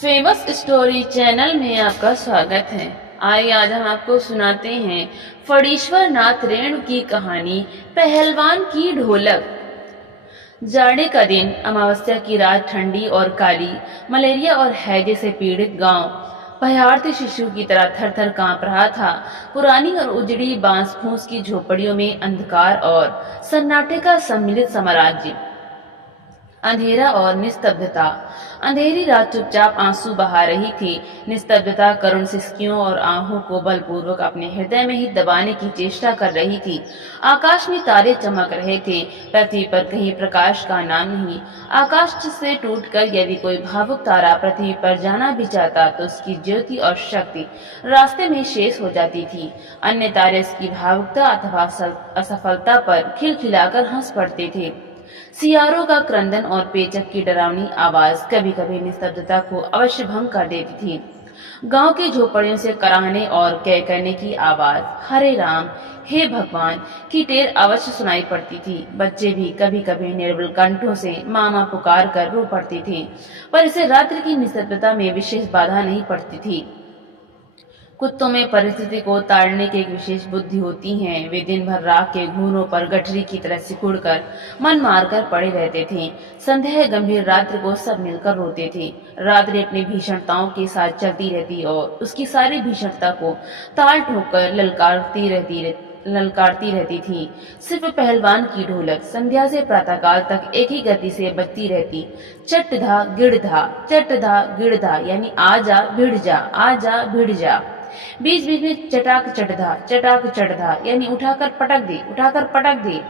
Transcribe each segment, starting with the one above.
Famous story channel में आपका स्वागत है। आइए आज हम आपको सुनाते हैं फणीश्वर नाथ रेणु की कहानी पहलवान की ढोलक। जाड़े का दिन, अमावस्या की रात, ठंडी और काली, मलेरिया और हैजे से पीड़ित गांव भयार्थ शिशु की तरह थर थर कांप रहा था। पुरानी और उजड़ी बांस फूस की झोपड़ियों में अंधकार और सन्नाटे का सम्मिलित साम्राज्य। अंधेरा और निस्तब्धता। अंधेरी रात चुपचाप आंसू बहा रही थी। निस्तब्धता करुण सिसकियों और आहों को बलपूर्वक अपने हृदय में ही दबाने की चेष्टा कर रही थी। आकाश में तारे चमक रहे थे। पृथ्वी पर कहीं प्रकाश का नाम नहीं। आकाश से टूटकर यदि कोई भावुक तारा पृथ्वी पर जाना भी चाहता तो उसकी ज्योति और शक्ति रास्ते में शेष हो जाती थी। अन्य तारे उसकी भावुकता अथवा असफलता पर खिलखिलाकर हंस पड़ते थे। सियारों का क्रंदन और पेचक की डरावनी आवाज कभी कभी निस्तब्धता को अवश्य भंग कर देती थी। गांव की झोपड़ियों से कराहने और कह करने की आवाज, हरे राम, हे भगवान की टेर अवश्य सुनाई पड़ती थी। बच्चे भी कभी कभी निर्बल कंठों से मामा पुकार कर रो पड़ते थे, पर इसे रात्रि की निस्तब्धता में विशेष बाधा नहीं पड़ती थी। कुत्तों में परिस्थिति को ताड़ने की एक विशेष बुद्धि होती है। वे दिन भर राख के घूरों पर गठरी की तरह सिकुड़कर मन मारकर पड़े रहते थे। संध्या गंभीर रात्रि को सब मिलकर रोते थे। रात्रि अपनी भीषणताओं के साथ चलती रहती और उसकी सारी भीषणता को ताल ठोककर ललकारती रहती थी। सिर्फ पहलवान की ढोलक संध्या से प्रातःकाल तक एक ही गति से बजती रहती। चट्टा गिड़धा यानी आजा भिड़ जा, आजा भिड़ जा। बीच बीच में चटाक चढ़धा यानी उठाकर पटक दे।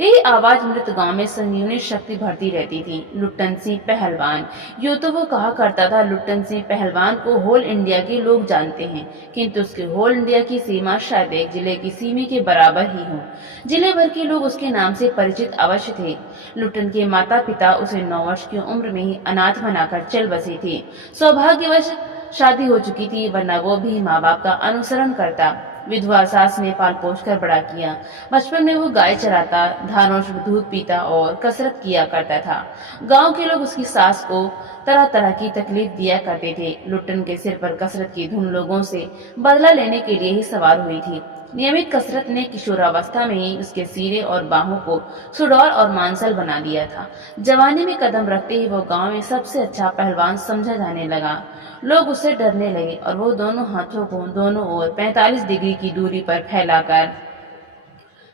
यही आवाज मृत गांव में संजीवनी शक्ति भरती रहती थी। लुट्टन सिंह पहलवान, यूं तो वो कहा करता था, लुट्टन सिंह पहलवान को होल इंडिया के लोग जानते हैं, किंतु उसके होल इंडिया की सीमा शायद एक जिले की सीमा के बराबर ही हो। जिले भर के लोग उसके नाम से परिचित अवश्य थे। लुट्टन के माता पिता उसे 9 वर्ष की उम्र में ही अनाथ बनाकर चल बसे थे। सौभाग्यवश शादी हो चुकी थी, वरना वो भी माँ बाप का अनुसरण करता। विधवा सास ने पाल पोष कर बड़ा किया। बचपन में वो गाय चराता, धानों से दूध पीता और कसरत किया करता था। गांव के लोग उसकी सास को तरह तरह की तकलीफ दिया करते थे। लुट्टन के सिर पर कसरत की धुन लोगों से बदला लेने के लिए ही सवार हुई थी। नियमित कसरत ने किशोरावस्था में ही उसके सीने और बाहों को सुडौल और मांसल बना दिया था। जवानी में कदम रखते ही वो गांव में सबसे अच्छा पहलवान समझा जाने लगा। लोग उससे डरने लगे और वो दोनों हाथों को दोनों ओर 45 डिग्री की दूरी पर फैलाकर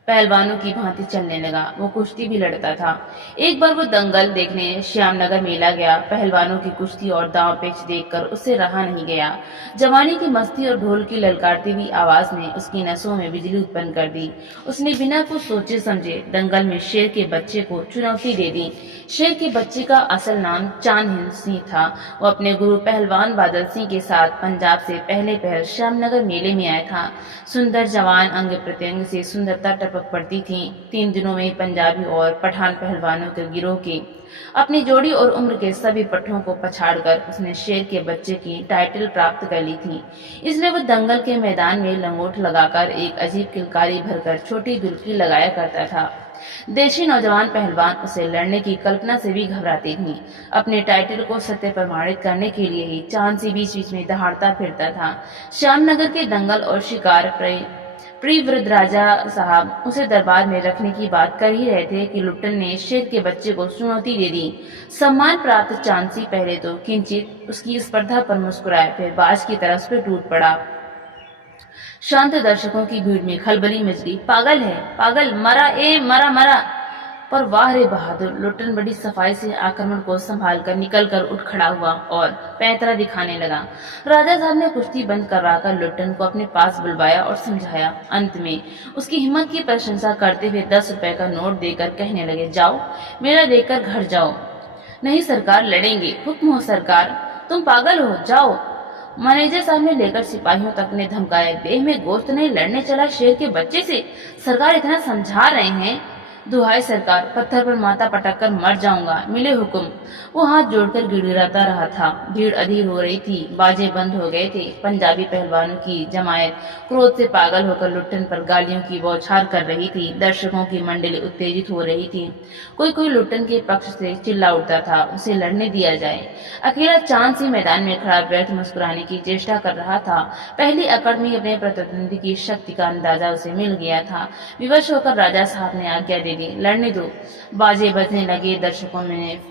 पहलवानों की भांति चलने लगा। वो कुश्ती भी लड़ता था। एक बार वो दंगल देखने श्यामनगर मेला गया। पहलवानों की कुश्ती और दांव पेच देखकर उससे रहा नहीं गया। जवानी की मस्ती और ढोल की ललकारती हुई आवाज ने उसकी नसों में बिजली उत्पन्न कर दी। उसने बिना कुछ सोचे समझे दंगल में शेर के बच्चे को चुनौती दे दी। शेर के बच्चे का असल नाम चांद हिंद सिंह था। वो अपने गुरु पहलवान बादल सिंह के साथ पंजाब से पहले पहल श्यामनगर मेले में आया था। सुंदर जवान, अंग प्रत्यंग से सुंदरता टपक पड़ती थी। 3 दिनों में पंजाबी और पठान पहलवानों के गिरोह के अपनी जोड़ी और उम्र के सभी पट्टों को पछाड़कर उसने शेर के बच्चे की टाइटल प्राप्त कर ली थी। इसलिए वो दंगल के मैदान में लंगोट लगाकर एक अजीब किलकारी भरकर छोटी दुल्की लगाया करता था। देशी नौजवान पहलवान उसे लड़ने की कल्पना से भी घबराते थी। अपने टाइटल को सत्य प्रमाणित करने के लिए ही चांद से बीच बीच में दहाड़ता फिरता था। श्यामनगर के दंगल और शिकार प्रिवृद्ध राजा साहब उसे दरबार में रखने की बात कर ही रहे थे कि लुट्टन ने शेर के बच्चे को चुनौती दे दी। सम्मान प्राप्त चांसी पहले तो किंचित उसकी स्पर्धा पर मुस्कुराए, फिर बाज की तरह उस पर टूट पड़ा। शांत दर्शकों की भीड़ में खलबली मच गई। पागल है, पागल, मरा, मरा। पर वाह रे बहादुर! लुट्टन बड़ी सफाई से आक्रमण को संभाल कर निकल कर उठ खड़ा हुआ और पैंतरा दिखाने लगा। राजा साहब ने कुश्ती बंद करवाकर लुट्टन को अपने पास बुलवाया और समझाया। अंत में उसकी हिम्मत की प्रशंसा करते हुए 10 रुपए का नोट देकर कहने लगे, जाओ, मेला देखकर घर जाओ। नहीं सरकार, लड़ेंगे। हुक्म हो सरकार। तुम पागल हो, जाओ। मैनेजर साहब ने लेकर सिपाहियों तक ने धमकाया। देह में गोश्त नहीं, लड़ने चला शेर के बच्चे से। सरकार इतना समझा रहे हैं। दुहाई सरकार, पत्थर पर माथा पटक कर मर जाऊंगा, मिले हुक्म। वो हाथ जोड़कर गिड़गिड़ाता रहा था। भीड़ अधीर हो रही थी, बाजे बंद हो गए थे। पंजाबी पहलवानों की जमायत क्रोध से पागल होकर लुट्टन पर गालियों की बौछार कर रही थी। दर्शकों की मंडली उत्तेजित हो रही थी। कोई कोई लुट्टन के पक्ष से चिल्ला उठता था, उसे लड़ने दिया जाए। अकेला चांद सी मैदान में खड़ा व्यर्थ मुस्कुराने की चेष्टा कर रहा था। पहली अकड़ में अपने प्रतिद्वंदी की शक्ति का अंदाजा उसे मिल गया था। विवश होकर राजा साहब ने आज्ञा दे दी, लड़ने दो। बाजे बजने लगे।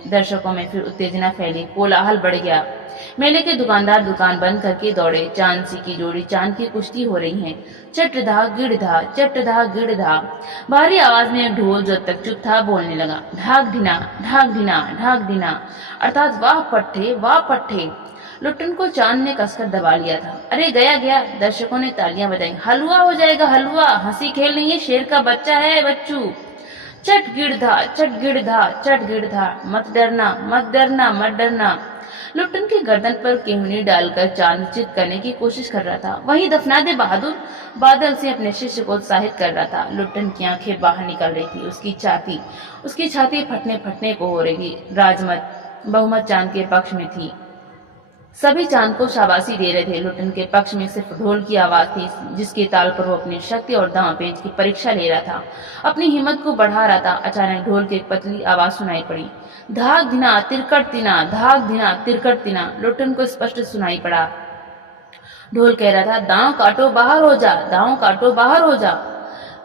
दर्शकों में फिर उत्तेजना फैली, कोलाहल बढ़ गया। मेले के दुकानदार दुकान बंद करके दौड़े। चांद की जोड़ी, चांद की कुश्ती हो रही है। चट धा गिड़ धा, चट धा गिड़ धा। भारी आवाज में एक ढोल जब तक चुप था बोलने लगा, ढाक ढिना, ढाक ढिना, ढाक ढिना, अर्थात वाह पट्टे, वाह पट्टे। लुट्टन को चांद ने कसकर दबा लिया था। अरे गया गया। दर्शकों ने तालियां बजाई। हलवा हो जाएगा हलवा, हंसी खेल नहीं है, शेर का बच्चा है बच्चू। चट गिड़ धा, चट गिड़ धा, चट गिड़ धा। मत डरना, मत डरना, मत डरना। लुट्टन की गर्दन पर केहूनी डालकर चांद चित करने की कोशिश कर रहा था। वही दफना दे बहादुर, बादल से अपने शिष्य को उत्साहित कर रहा था। लुट्टन की आंखें बाहर निकल रही थी। उसकी छाती फटने फटने को हो रही थी। बहुमत चांद के पक्ष में थी। सभी चांद को शाबाशी दे रहे थे। लुट्टन के पक्ष में सिर्फ ढोल की आवाज थी, जिसके ताल पर वो अपनी शक्ति और दांव-पेच की परीक्षा ले रहा था, अपनी हिम्मत को बढ़ा रहा था। अचानक ढोल की एक पतली आवाज सुनाई पड़ी, धाक धिना तिरकट तिना, धाक धिना तिरकट तिना। लुट्टन को स्पष्ट सुनाई पड़ा। ढोल कह रहा था, दांव काटो बाहर हो जा, दांव काटो बाहर हो जा।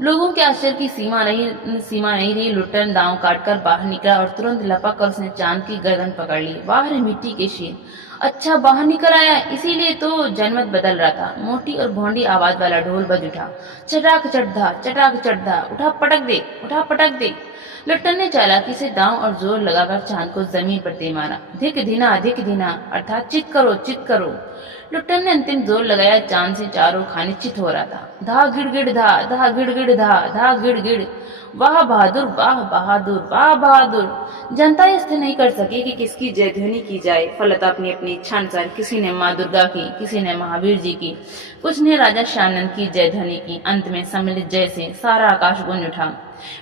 लोगों के आश्चर्य की सीमा नहीं रही। लुट्टन दांव काटकर बाहर निकला और तुरंत लपक कर उसने चांद की गर्दन पकड़ ली। वाह रे मिट्टी के शेर, अच्छा बाहर निकल आया, इसीलिए तो जनमत बदल रहा था। मोटी और भोंडी आवाज वाला ढोल बज उठा। चटाक चटधा, चटाक चटधा, उठा पटक दे, उठा पटक दे। लुट्टन ने चालाकी से दांव और जोर लगाकर चांद को जमीन पर दे मारा। धिक धिना, अर्थात चित करो, चित करो। लुट्टन ने अंतिम जोर लगाया। चांद से चारों खाने चित हो रहा था। धा गिड़ गिड़ धा, धा गिड़ गिड़ धा, धा गिड़ गिड़। वाह बहादुर, वाह बहादुर, वाह बहादुर। जनता यह स्थिर नहीं कर सकी कि किसकी जयध्वनि की जाए। फलत अपनी अपनी इच्छा अनुसार किसी ने माँ दुर्गा की, किसी ने महावीर जी की, कुछ ने राजा श्यानंद की जयध्वनि की। अंत में सम्मिलित जय से सारा आकाश गूंज उठा।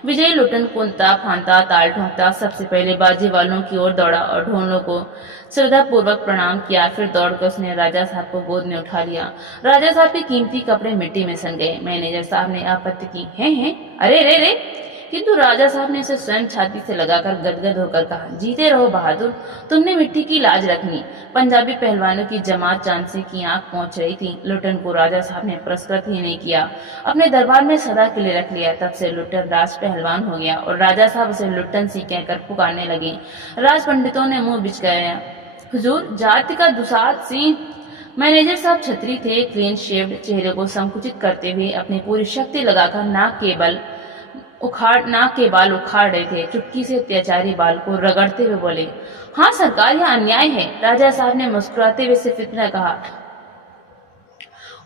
विजयी लुट्टन कुंता फांता ताल ठोंकता सबसे पहले बाजे वालों की ओर दौड़ा और ढोलों को श्रद्धा पूर्वक प्रणाम किया। फिर दौड़कर उसने राजा साहब को गोद में उठा लिया। राजा साहब के कीमती कपड़े मिट्टी में सन गए। मैनेजर साहब ने आपत्ति की, हैं, अरे रे रे। किंतु राजा साहब ने उसे स्वयं छाती से लगाकर गदगद होकर कहा, जीते रहो बहादुर, तुमने मिट्टी की लाज रखनी। पंजाबी पहलवानों की जमात चांदसी की आंख पहुंच रही थी। लुट्टन को राजा साहब ने पुरस्कृत ही नहीं किया, अपने दरबार में सदा के लिए रख लिया। तब से लुट्टन राज पहलवान हो गया और राजा साहब उसे लुट्टन सी कहकर पुकारने लगे। राज पंडितों ने मुंह बिच गया। हुजूर, जाति का दुसाध सिंह। मैनेजर साहब छतरी थे, क्लीन शेव्ड, चेहरे को संकुचित करते हुए अपनी पूरी शक्ति लगाकर नाक के बाल उखाड़ रहे थे। चुटकी से अत्याचारी बाल को रगड़ते हुए बोले, हाँ सरकार, यह अन्याय है। राजा साहब ने मुस्कुराते हुए सिर्फ इतना कहा,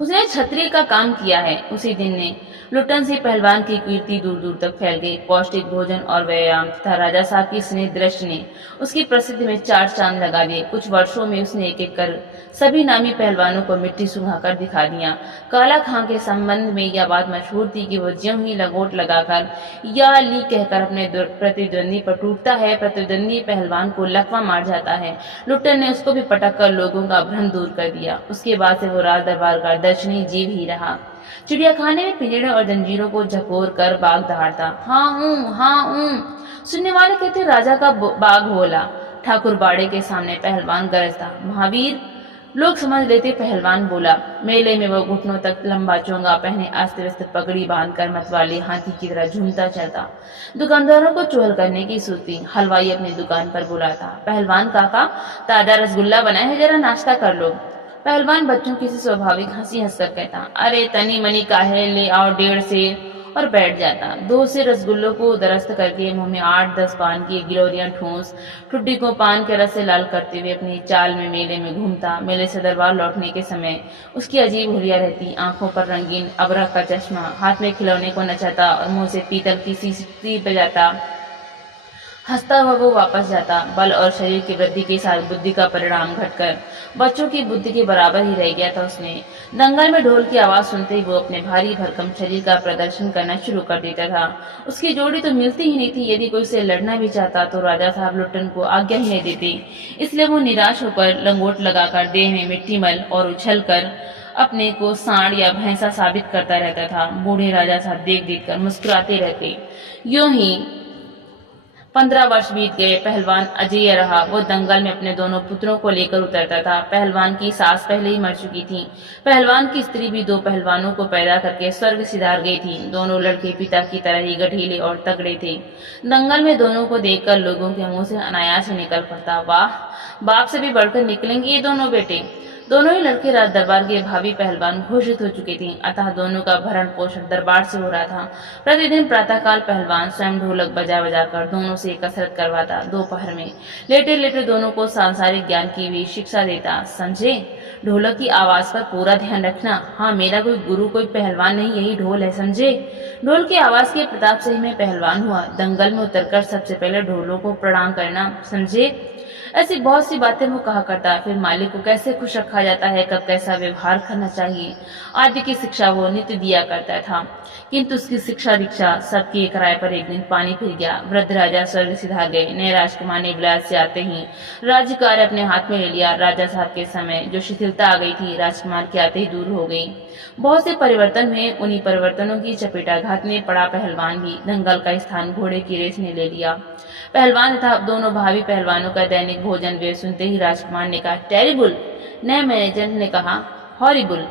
उसने छतरी का काम किया है। उसी दिन ने लुट्टन से पहलवान की कीर्ति दूर दूर तक फैल गई। पौष्टिक भोजन और व्यायाम तथा राजा साहब की स्नेह दृष्टि ने उसकी प्रसिद्धि में चार चांद लगा दिए। कुछ वर्षों में उसने एक एक कर सभी नामी पहलवानों को मिट्टी सुंघाकर दिखा दिया। काला खां के संबंध में यह बात मशहूर थी कि वो ज्यों ही लगोट लगाकर या ली कहकर अपने प्रतिद्वंदी पर टूटता है, प्रतिद्वंदी पहलवान को लकवा मार जाता है। लुट्टन ने उसको भी पटक कर लोगों का भ्रम दूर कर दिया। उसके बाद से वो राज दरबार का दर्शनीय जीव ही रहा। चिड़ियाखाने में पिंजड़े और जंजीरों को झकोर कर बाघ दहाड़ता। हाँ सुनने वाले कहते राजा का बाघ बोला। ठाकुर बाड़े के सामने पहलवान गरजता, महावीर। लोग समझ लेते पहलवान बोला। मेले में वो घुटनों तक लंबा चोंगा पहने अस्त व्यस्त पगड़ी बांधकर मतवाले हाथी की तरह झूमता चलता। दुकानदारों को चोहल करने की सूती। हलवाई अपनी दुकान पर बुलाता, पहलवान काका, ताजा रसगुल्ला बनाए है, जरा नाश्ता कर लो। पहलवान बच्चों की सी स्वाभाविक हंसी हंसकर कहता, अरे तनी मनी काहे, ले आओ 1.5 से, और बैठ जाता। 2 से रसगुल्लों को दरस्त करके मुंह में 8-10 पान की गिलोरियां ठूंस, ठुड्डी को पान के रस से लाल करते हुए अपनी चाल में मेले में घूमता। मेले से दरबार लौटने के समय उसकी अजीब हुलिया रहती। आंखों पर रंगीन अबरख का चश्मा, हाथ में खिलौने को नचाता और मुंह से पीतल की सीसी बजाता। हंसता हुआ वो वापस जाता, बल और शरीर की वृद्धि के साथ बुद्धि का परिणाम घटकर बच्चों की बुद्धि के बराबर ही रह गया था। उसने दंगल में ढोल की आवाज सुनते ही वो अपने भारी भरकम शरीर का प्रदर्शन करना शुरू कर देता था। उसकी जोड़ी तो मिलती ही नहीं थी। यदि कोई उसे लड़ना भी चाहता तो राजा साहब लुट्टन को आज्ञा ही नहीं देते। इसलिए वो निराश होकर लंगोट लगाकर देह में मिट्टी मल और उछल कर अपने को सांड या भैंसा साबित करता रहता था। बूढ़े राजा साहब देख देख कर मुस्कुराते रहते। यूं ही 15 वर्ष बीत गए। पहलवान अजेय रहा। वो दंगल में अपने दोनों पुत्रों को लेकर उतरता था। पहलवान की सास पहले ही मर चुकी थी। पहलवान की स्त्री भी 2 पहलवानों को पैदा करके स्वर्ग सिधार गई थी। दोनों लड़के पिता की तरह ही गठीले और तगड़े थे। दंगल में दोनों को देखकर लोगों के मुंह से अनायास ही निकल पड़ता, वाह, बाप से भी बढ़कर निकलेंगे ये दोनों बेटे। दोनों ही लड़के राज दरबार के भावी पहलवान घोषित हो चुके थे। अतः दोनों का भरण पोषण दरबार से हो रहा था। प्रतिदिन प्रातःकाल पहलवान स्वयं ढोलक बजा बजा कर दोनों से कसरत करवाता। दोपहर में लेटे लेटे दोनों को सांसारिक ज्ञान की भी शिक्षा देता। समझे, ढोलक की आवाज पर पूरा ध्यान रखना। हाँ, मेरा कोई गुरु कोई पहलवान नहीं, यही ढोल है, समझे। ढोल की आवाज के प्रताप से ही मैं पहलवान हुआ। दंगल में उतरकर सबसे पहले ढोलों को प्रणाम करना, समझे। ऐसी बहुत सी बातें वो कहा करता। फिर मालिक को कैसे खुश रखा जाता है, कब कैसा व्यवहार करना चाहिए आदि की शिक्षा वो नित्य दिया करता था। किंतु उसकी शिक्षा दीक्षा सबकी एक राय पर एक दिन पानी फिर गया। वृद्ध राजा स्वर्ग सिधार गए। नए राजकुमार ने विलायत से आते ही राज्य कार्य अपने हाथ में ले लिया। राजा साहब के समय जो शिथिलता आ गई थी, राजकुमार के आते ही दूर हो गई। बहुत से परिवर्तन हुए। उन्हीं परिवर्तनों की चपेटाघात में पड़ा पहलवान भी। दंगल का स्थान घोड़े की रेस ने ले लिया। पहलवान तथा दोनों भावी पहलवानों का दैनिक भोजन वे सुनते ही राजकुमार ने कहा, टेरिबल। नए मैनेजर ने कहा, हॉरिबल।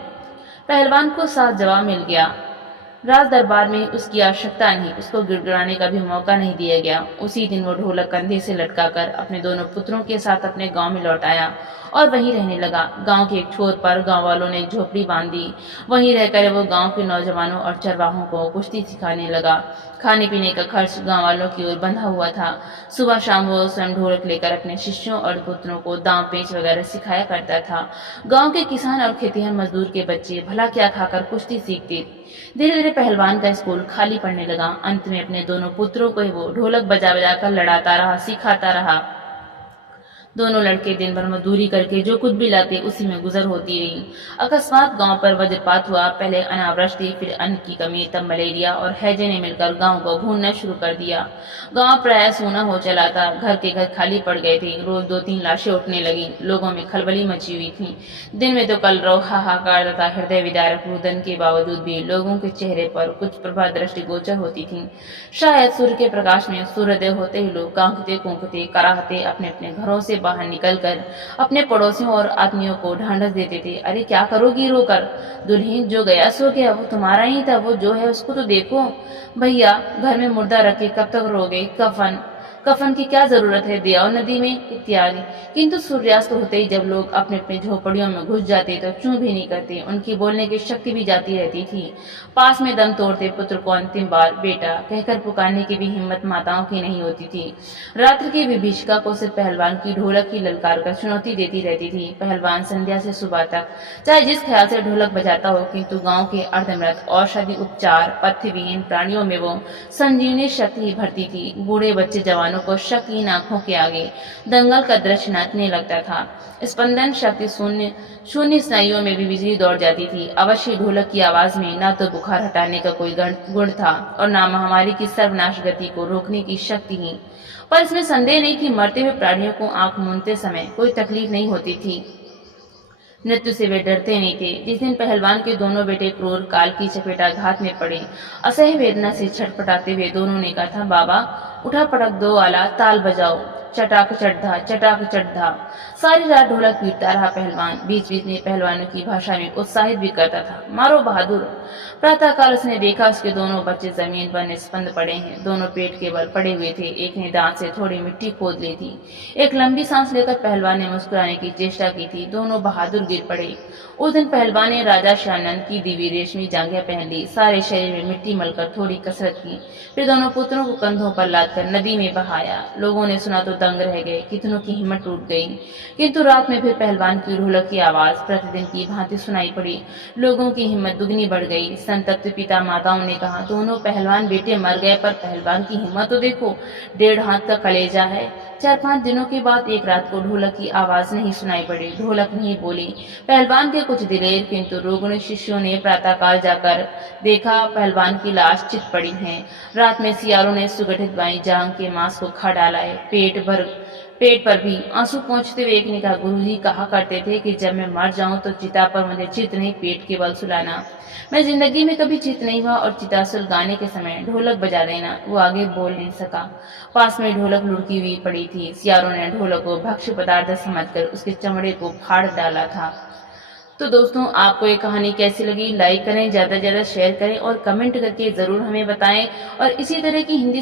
पहलवान को साफ जवाब मिल गया। राज दरबार में उसकी आवश्यकता नहीं। उसको गिड़गिड़ाने का भी मौका नहीं दिया गया। उसी दिन वो ढोलक कंधे से लटकाकर अपने दोनों पुत्रों के साथ अपने गांव में लौट आया और वहीं रहने लगा। गांव के एक छोर पर गांव वालों ने एक झोपड़ी बांध दी। वहीं रहकर वो गांव के नौजवानों और चरवाहों को कुश्ती सिखाने लगा। खाने पीने का खर्च गांव वालों की ओर बंधा हुआ था। सुबह शाम वो स्वयं ढोलक लेकर अपने शिष्यों और पुत्रों को दांव पेच वगैरह सिखाया करता था। गांव के किसान और खेतिहर मजदूर के बच्चे भला क्या खाकर कुश्ती सीखते। धीरे धीरे पहलवान का स्कूल खाली पड़ने लगा। अंत में अपने दोनों पुत्रों को वो ढोलक बजा बजा कर लड़ाता रहा, सिखाता रहा। दोनों लड़के दिन भर मजदूरी करके जो कुछ भी लाते उसी में गुजर होती रही। अकस्मात गांव पर वज्रपात हुआ। पहले अनावृष्टि, फिर अन्न की कमी, तब मलेरिया और हैजे ने मिलकर गांव को भूनना शुरू कर दिया। गांव प्राय सूना हो चला था। घर के घर खाली पड़ गए थे। रोज 2-3 लाशें उठने लगी। लोगों में खलबली मची हुई थी। दिन में तो कलरव, हाहाकार तथा हृदय विदारक रुदन के बावजूद भी लोगों के चेहरे पर कुछ प्रभा दृष्टि गोचर होती थी। शायद सूर्य के प्रकाश में सूर्योदय होते ही लोग कांकते कूकते कराहते अपने अपने घरों से बाहर निकलकर अपने पड़ोसियों और आदमियों को ढांढस देते थे। अरे क्या करोगी रोकर, दुल्हन जो गया सो गया, वो तुम्हारा ही था, वो जो है उसको तो देखो। भैया, घर में मुर्दा रखे कब तक रोगे, कफन कफन की क्या जरूरत है, दे आओ नदी में, इत्यादि। किंतु सूर्यास्त होते ही जब लोग अपने अपने झोपड़ियों में घुस जाते तो चूं भी नहीं करते। उनकी बोलने की शक्ति भी जाती रहती थी। पास में दम तोड़ते पुत्र को अंतिम बार बेटा कहकर पुकारने की भी हिम्मत माताओं की नहीं होती थी। रात्रि की विभीषिका को सिर्फ पहलवान की ढोलक ही ललकार कर चुनौती देती रहती थी। पहलवान संध्या से सुबह तक चाहे जिस ख्याल से ढोलक बजाता हो, किंतु गांव के अर्धमृत औषधि उपचार पथ्यविहीन प्राणियों में वो संजीवनी शक्ति ही भरती थी। बूढ़े बच्चे जवानों को शक्तिहीन आंखों के आगे दंगल का दृश्य नाचने लगता था। स्पंदन शक्ति शून्य शून्य स्नायुओं में भी बिजली दौड़ जाती थी। अवश्य ढोलक की आवाज में न तो बुखार हटाने का कोई गुण था और न महामारी की सर्वनाश गति को रोकने की शक्ति ही। पर इसमें संदेह नहीं कि मरते हुए प्राणियों को आंख मूंदते समय कोई तकलीफ नहीं होती थी। मृत्यु से वे डरते नहीं थे। जिस दिन पहलवान के दोनों बेटे क्रूर काल की चपेटाघात में पड़े, असह्य वेदना से छटपटाते हुए दोनों ने कहा था, बाबा उठा पटक दो आला, ताल बजाओ, चटाक चढ़ा चटाक चढ़ा। सारी रात ढोलक पीटता रहा पहलवान। बीच बीच में पहलवानों की भाषा में उत्साहित भी करता था, मारो बहादुर। प्रातःकाल उसने देखा उसके दोनों बच्चे जमीन पर निस्पंद पड़े हैं। दोनों पेट के बल पड़े हुए थे। एक ने दांत से थोड़ी मिट्टी खोद ली थी। एक लंबी सांस लेकर पहलवान ने मुस्कुराने की चेष्टा की थी। दोनों बहादुर गिर पड़े। उस दिन पहलवान ने राजा श्यानंद की दिव्य रेशमी जांघिया पहन ली, सारे शरीर में मिट्टी मलकर थोड़ी कसरत की, फिर दोनों पुत्रों को कंधों पर लादकर नदी में बहाया। लोगों ने सुना तो दंग रह गए, कितनों की हिम्मत टूट गई। किंतु रात में फिर पहलवान की ढोलक की आवाज प्रतिदिन की भांति सुनाई पड़ी। लोगों की हिम्मत दुगनी बढ़ गई। संतप्त पिता माताओं ने कहा, दोनों पहलवान बेटे मर गए, पर पहलवान की हिम्मत तो देखो, 1.5 हाथ का कलेजा है। 4-5 दिनों के बाद एक रात को ढोलक की आवाज नहीं सुनाई पड़ी, ढोलक नहीं बोली। पहलवान के कुछ दिलेर किंतु रोगण शिष्यों ने प्रातःकाल जाकर देखा, पहलवान की लाश चित पड़ी है। रात में सियारों ने सुगठित बाई जांग के मांस को खा डाला है। पेट पर भी आंसू पहुंचते हुए एक ने कहा, गुरुजी कहा करते थे कि जब मैं मर जाऊं तो चिता पर मुझे चित नहीं, पेट के बल सुलाना। मैं जिंदगी में कभी चित नहीं हुआ और चिता सुलगाने के समय ढोलक बजा देना। वो आगे बोल नहीं सका। पास में ढोलक लुढ़की हुई पड़ी थी। सियारों ने ढोलक को भक्ष्य पदार्थ समझकर उसके चमड़े को फाड़ डाला था। तो दोस्तों, आपको ये कहानी कैसी लगी? लाइक करें, ज्यादा से ज्यादा शेयर करें और कमेंट करके जरूर हमें बताएं। और इसी तरह की हिंदी